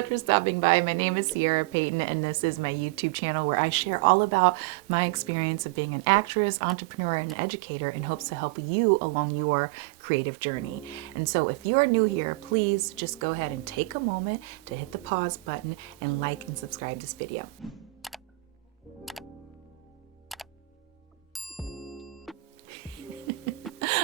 much for stopping by. My name is Ciera Payton, and this is my YouTube channel where I share all about my experience of being an actress, entrepreneur, and educator in hopes to help you along your creative journey. And so if you are new here, please just go ahead and take a moment to hit the pause button and like and subscribe this video.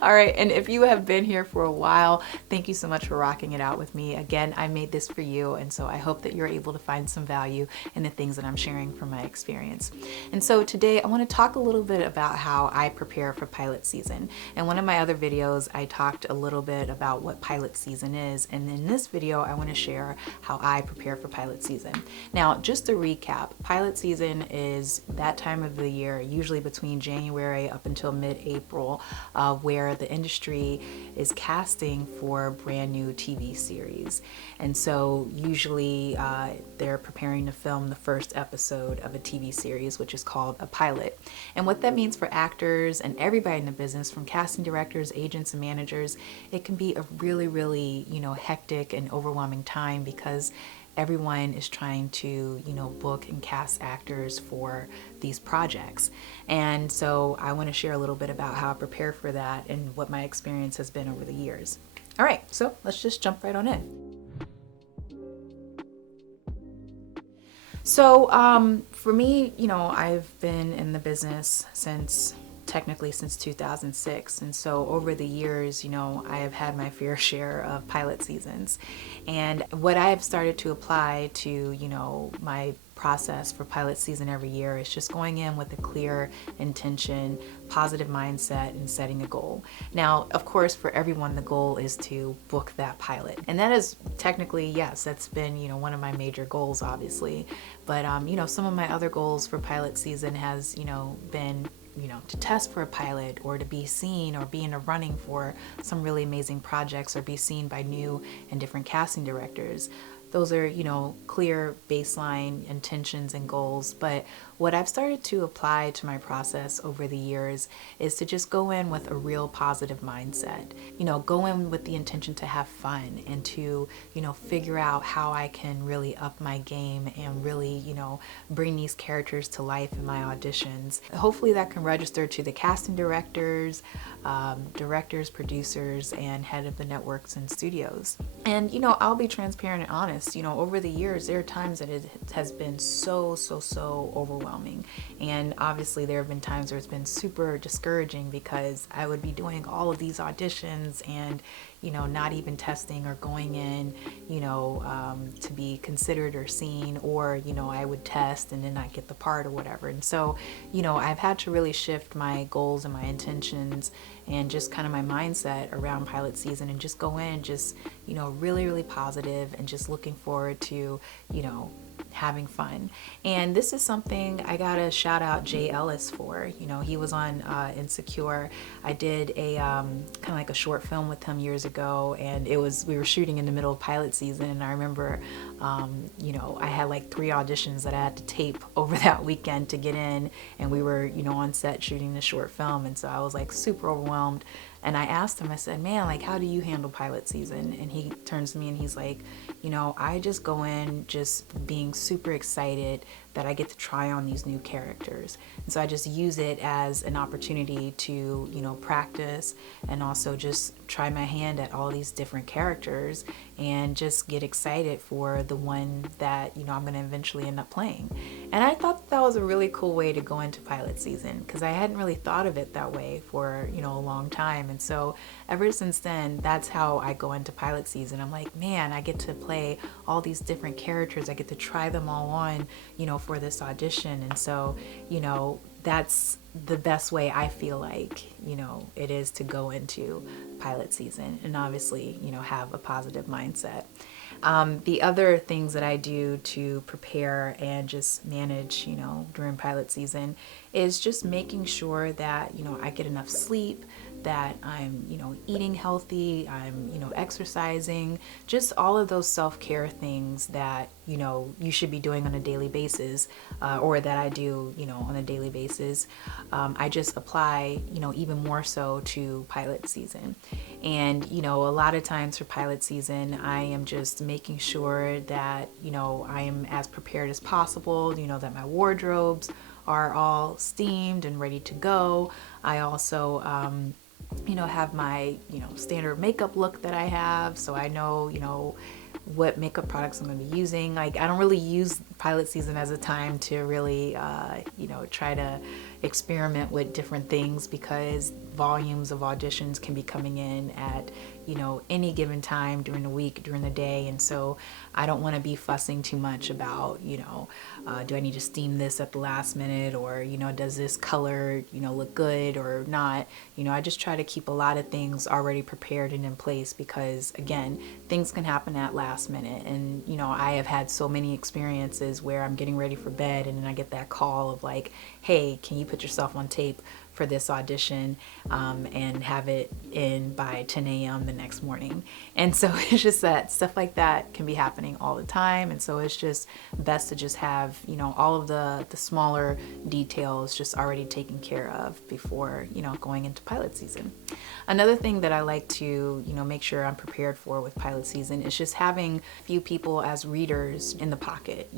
All right, and if you have been here for a while, thank you so much for rocking it out with me. Again, I made this for you, and so I hope that you're able to find some value in the things that I'm sharing from my experience. And so today I want to talk a little bit about how I prepare for pilot season. In one of my other videos, I talked a little bit about what pilot season is, and in this video, I want to share how I prepare for pilot season. Now, just to recap, pilot season is that time of the year, usually between January up until mid-April, where the industry is casting for brand new TV series. And so usually they're preparing to film the first episode of a TV series, which is called a pilot. And what that means for actors and everybody in the business, from casting directors, agents, and managers, it can be a really, really, hectic and overwhelming time because everyone is trying to, book and cast actors for these projects. And so I want to share a little bit about how I prepare for that and what my experience has been over the years. All right, so let's just jump right on in. So for me, I've been in the business technically since 2006, and so over the years, I have had my fair share of pilot seasons. And what I have started to apply to, my process for pilot season every year is just going in with a clear intention, positive mindset, and setting a goal. Now, of course, for everyone, the goal is to book that pilot. And that is technically, yes, that's been, one of my major goals, obviously. But, some of my other goals for pilot season has, been to test for a pilot, or to be seen or be in a running for some really amazing projects, or be seen by new and different casting directors. Those are, clear baseline intentions and goals. But what I've started to apply to my process over the years is to just go in with a real positive mindset. Go in with the intention to have fun and to, figure out how I can really up my game and really, bring these characters to life in my auditions. Hopefully that can register to the casting directors, producers, and head of the networks and studios. And, I'll be transparent and honest. Over the years, there are times that it has been so overwhelming. And obviously there have been times where it's been super discouraging because I would be doing all of these auditions and, not even testing or going in, to be considered or seen, or, I would test and then not get the part or whatever. And so, I've had to really shift my goals and my intentions and just kind of my mindset around pilot season, and just go in just, really, really positive, and just looking forward to, having fun. And this is something I gotta shout out Jay Ellis for. He was on Insecure. I did a kind of like a short film with him years ago, and we were shooting in the middle of pilot season, and I remember I had like 3 auditions that I had to tape over that weekend to get in, and we were on set shooting the short film, and so I was like super overwhelmed. And I asked him, I said, man, like, how do you handle pilot season? And he turns to me and he's like, I just go in just being super excited that I get to try on these new characters. And so I just use it as an opportunity to, practice, and also just try my hand at all these different characters, and just get excited for the one that, I'm going to eventually end up playing. And I thought that was a really cool way to go into pilot season, because I hadn't really thought of it that way for, a long time. And so ever since then, that's how I go into pilot season. I'm like, man, I get to play all these different characters. I get to try them all on, for this audition. And so, that's the best way I feel like, it is to go into pilot season, and obviously, have a positive mindset. The other things that I do to prepare and just manage, during pilot season is just making sure that, I get enough sleep, that I'm, eating healthy, I'm, exercising, just all of those self-care things that, you should be doing on a daily basis, or that I do, on a daily basis. I just apply, even more so to pilot season. And, a lot of times for pilot season, I am just making sure that, I am as prepared as possible, that my wardrobes are all steamed and ready to go. I also, have my, standard makeup look that I have. So I know, what makeup products I'm going to be using. Like, I don't really use pilot season as a time to really, try to experiment with different things, because volumes of auditions can be coming in at, any given time during the week, during the day. And so I don't want to be fussing too much about, do I need to steam this at the last minute, or, does this color, look good or not? I just try to keep a lot of things already prepared and in place, because again, things can happen at last minute. And, I have had so many experiences where I'm getting ready for bed and then I get that call of like, hey, can you put yourself on tape for this audition, and have it in by 10 a.m. the next morning. And so it's just that stuff like that can be happening all the time. And so it's just best to just have, all of the smaller details just already taken care of before, going into pilot season. Another thing that I like to, make sure I'm prepared for with pilot season is just having a few people as readers in the pocket,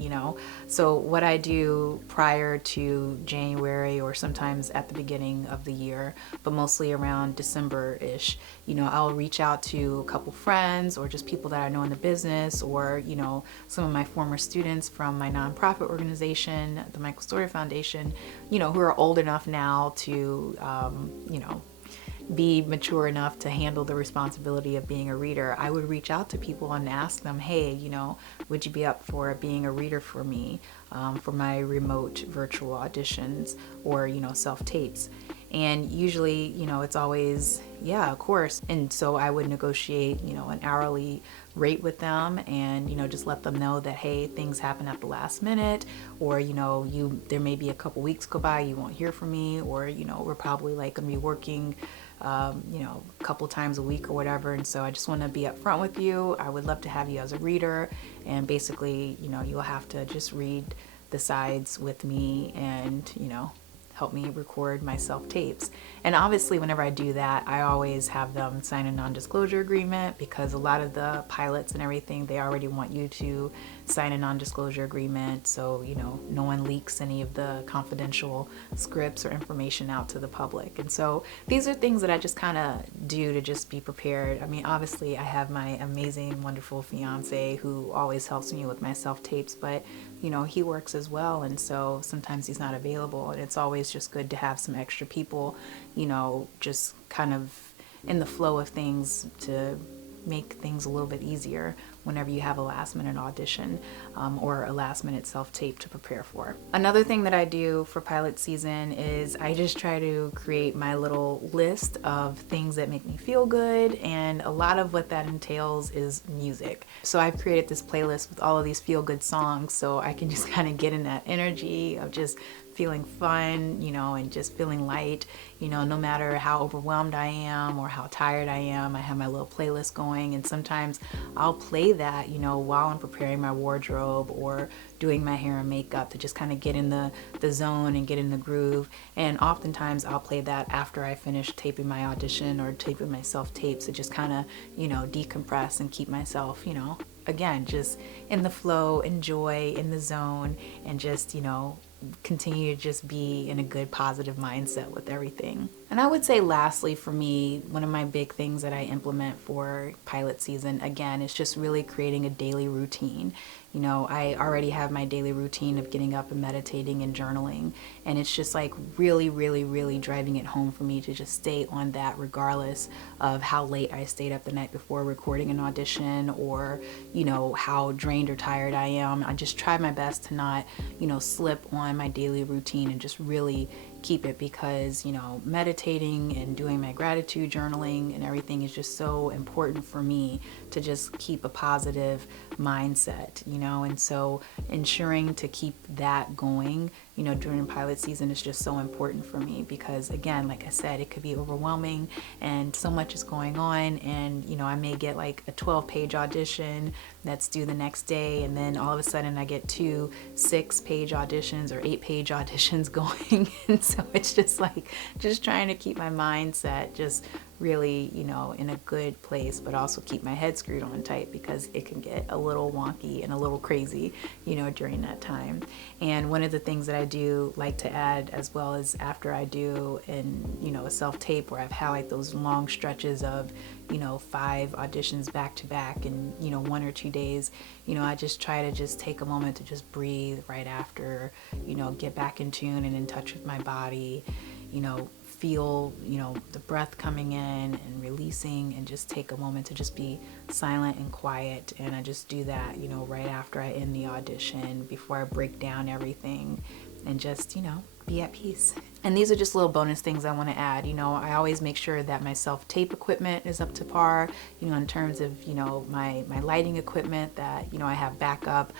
So what I do prior to January, or sometimes at the beginning of the year, but mostly around December-ish, I'll reach out to a couple friends or just people that I know in the business, or, some of my former students from my nonprofit organization, the Michael Story Foundation, who are old enough now to, be mature enough to handle the responsibility of being a reader. I would reach out to people and ask them, hey, would you be up for being a reader for me, for my remote virtual auditions, or, self-tapes? And usually, it's always, yeah, of course. And so I would negotiate, an hourly rate with them, and, just let them know that, hey, things happen at the last minute, or, there may be a couple weeks go by, you won't hear from me, or, we're probably like gonna be working, a couple times a week or whatever. And so I just want to be upfront with you. I would love to have you as a reader. And basically, you'll have to just read the sides with me and, help me record my self-tapes. And obviously, whenever I do that, I always have them sign a non-disclosure agreement, because a lot of the pilots and everything, they already want you to sign a non-disclosure agreement, so no one leaks any of the confidential scripts or information out to the public. And so these are things that I just kind of do to just be prepared. I mean, obviously I have my amazing, wonderful fiance who always helps me with my self-tapes, but he works as well, and so sometimes he's not available, and it's always just good to have some extra people, just kind of in the flow of things to make things a little bit easier whenever you have a last minute audition, or a last minute self-tape to prepare for. Another thing that I do for pilot season is I just try to create my little list of things that make me feel good, and a lot of what that entails is music. So I've created this playlist with all of these feel good songs, so I can just kind of get in that energy of just feeling fun, and just feeling light, no matter how overwhelmed I am or how tired I am. I have my little playlist going, and sometimes I'll play that, while I'm preparing my wardrobe or doing my hair and makeup, to just kind of get in the zone and get in the groove. And oftentimes I'll play that after I finish taping my audition or taping my self-tapes, to just kind of, decompress and keep myself, again, just in the flow, enjoy, in the zone, and just, continue to just be in a good, positive mindset with everything. And I would say lastly, for me, one of my big things that I implement for pilot season, again, is just really creating a daily routine. I already have my daily routine of getting up and meditating and journaling, and it's just like really, really, really driving it home for me to just stay on that, regardless of how late I stayed up the night before recording an audition, or, how drained or tired I am. I just try my best to not, slip on my daily routine, and just really keep it, because meditating and doing my gratitude journaling and everything is just so important for me to just keep a positive mindset, and so ensuring to keep that going during pilot season is just so important for me because, again, like I said, it could be overwhelming and so much is going on, and I may get like a 12-page audition that's due the next day, and then all of a sudden I get 2 6-page auditions or 8-page auditions going. And so it's just like trying to keep my mindset just really, in a good place, but also keep my head screwed on tight because it can get a little wonky and a little crazy, during that time. And one of the things that I do like to add as well is after I do a self-tape where I've had like those long stretches of, 5 auditions back to back in, 1 or 2 days, I just try to just take a moment to just breathe right after, get back in tune and in touch with my body, feel, the breath coming in and releasing, and just take a moment to just be silent and quiet. And I just do that, right after I end the audition, before I break down everything, and just, be at peace. And these are just little bonus things I want to add. I always make sure that my self-tape equipment is up to par, in terms of, my lighting equipment, that, I have backup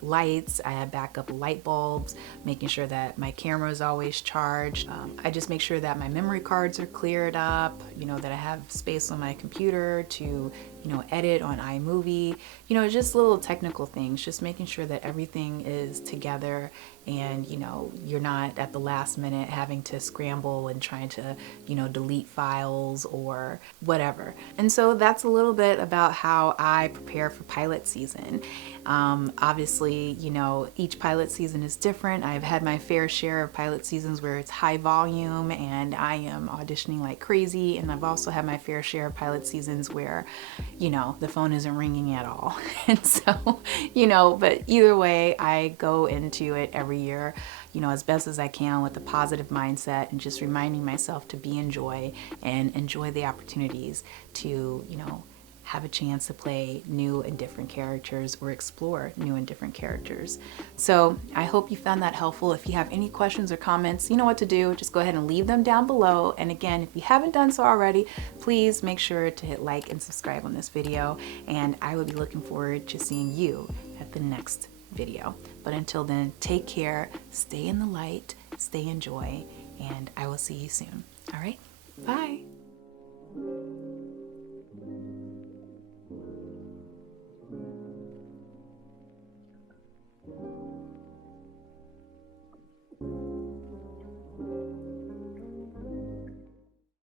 lights, I have backup light bulbs, making sure that my camera is always charged. I just make sure that my memory cards are cleared up, that I have space on my computer to, edit on iMovie, just little technical things, just making sure that everything is together and, you're not at the last minute having to scramble and trying to, delete files or whatever. And so that's a little bit about how I prepare for pilot season. Obviously, each pilot season is different. I've had my fair share of pilot seasons where it's high volume and I am auditioning like crazy. And I've also had my fair share of pilot seasons where, the phone isn't ringing at all. And so, but either way, I go into it every year, as best as I can with a positive mindset and just reminding myself to be in joy and enjoy the opportunities to, have a chance to play new and different characters or explore new and different characters. So I hope you found that helpful. If you have any questions or comments, you know what to do. Just go ahead and leave them down below. And again, if you haven't done so already, please make sure to hit like and subscribe on this video. And I will be looking forward to seeing you at the next video. But until then, take care, stay in the light, stay in joy, and I will see you soon. All right, bye.